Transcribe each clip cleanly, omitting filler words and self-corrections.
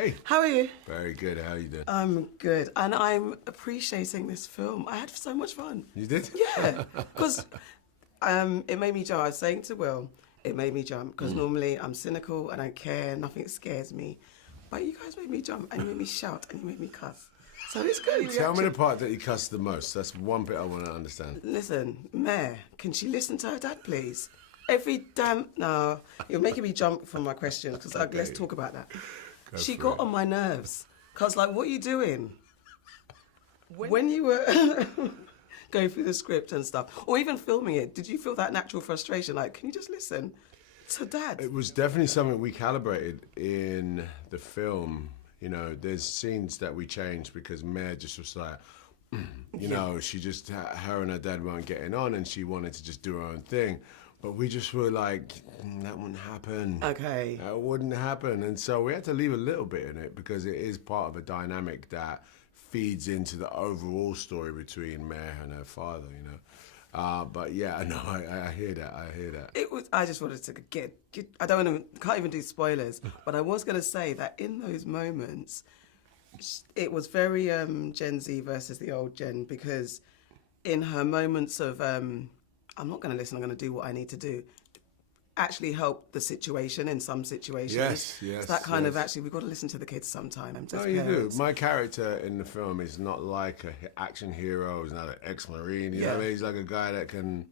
Hey. How are you? Very good. How are you doing? I'm good, and I'm appreciating this film. I had so much fun. You did? Yeah, because it made me jump. I was saying to Will, it made me jump because normally I'm cynical, I don't care, nothing scares me. But you guys made me jump, and you made me shout, and you made me cuss. So it's good. Tell me the part that you cussed the most. That's one bit I want to understand. Listen, Mare, can she listen to her dad, please? Every damn... No, you're making me jump from my questions, because let's talk about that. She got on my nerves. Because, like, what are you doing? When you were going through the script and stuff, or even filming it, did you feel that natural frustration? Like, can you just listen to Dad? It was definitely something we calibrated in the film. You know, there's scenes that we changed because Mare just was like, you know, she just, her and her dad weren't getting on and she wanted to just do her own thing. But we just were like, that wouldn't happen. Okay. That wouldn't happen. And so we had to leave a little bit in it because it is part of a dynamic that feeds into the overall story between Mare and her father, you know. But yeah, no, I hear that. I hear that. It was. I just wanted to get I don't want to. Can't even do spoilers. But I was going to say that in those moments, it was very Gen Z versus the old Gen, because in her moments of I'm not going to listen, I'm going to do what I need to do, actually help the situation in some situations. Yes. So that kind of actually, we've got to listen to the kids sometimes. No, you do. My character in the film is not like an action hero. He's not an ex-Marine. You know what I mean? He's like a guy that can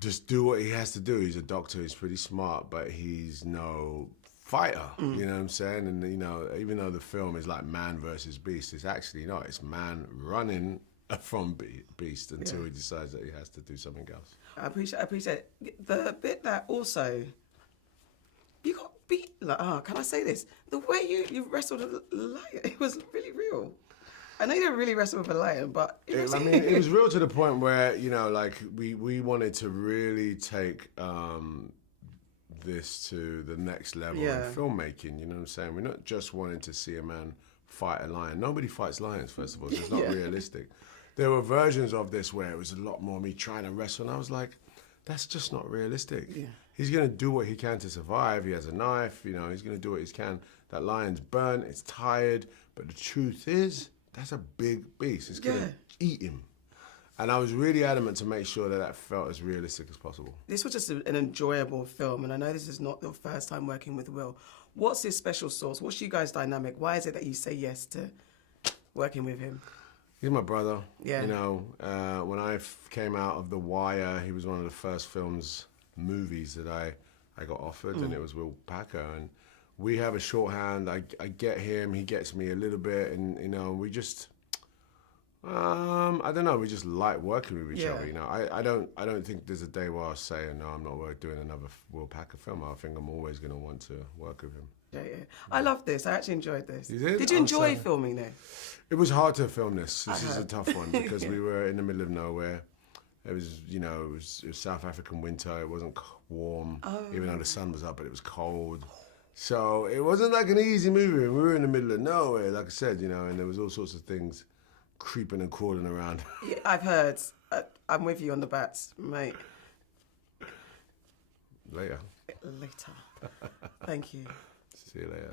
just do what he has to do. He's a doctor. He's pretty smart, but he's no fighter. You know what I'm saying? And, you know, even though the film is like man versus beast, it's actually not. It's man running from Beast until he decides that he has to do something else. I appreciate the bit that also you got beat. Like, can I say this? The way you wrestled a lion, it was really real. I know you didn't really wrestle with a lion, but it was real to the point where, you know, like we wanted to really take this to the next level in filmmaking. You know what I'm saying? We're not just wanting to see a man fight a lion. Nobody fights lions, first of all. So it's not realistic. There were versions of this where it was a lot more me trying to wrestle, and I was like, that's just not realistic. Yeah. He's going to do what he can to survive. He has a knife, you know, he's going to do what he can. That lion's burnt, it's tired, but the truth is, that's a big beast. It's going to eat him. And I was really adamant to make sure that felt as realistic as possible. This was just an enjoyable film, and I know this is not your first time working with Will. What's his special sauce? What's you guys' dynamic? Why is it that you say yes to working with him? He's my brother. Yeah. You know, when I came out of The Wire, he was one of the first movies that I got offered, and it was Will Packer. And we have a shorthand. I get him, he gets me a little bit, and, you know, we just, I don't know, we just like working with each other, you know. I don't think there's a day where I'll say, no, I'm not doing another Will Packer film. I think I'm always going to want to work with him. Yeah. I love this. I actually enjoyed this. You did? Did you enjoy filming this? It was hard to film this. This is a tough one because we were in the middle of nowhere. It was, you know, it was South African winter. It wasn't warm, even though the sun was up, but it was cold. So it wasn't like an easy movie. We were in the middle of nowhere, like I said, you know, and there was all sorts of things creeping and crawling around. Yeah, I've heard. I'm with you on the bats, mate. Later. Thank you. See you later.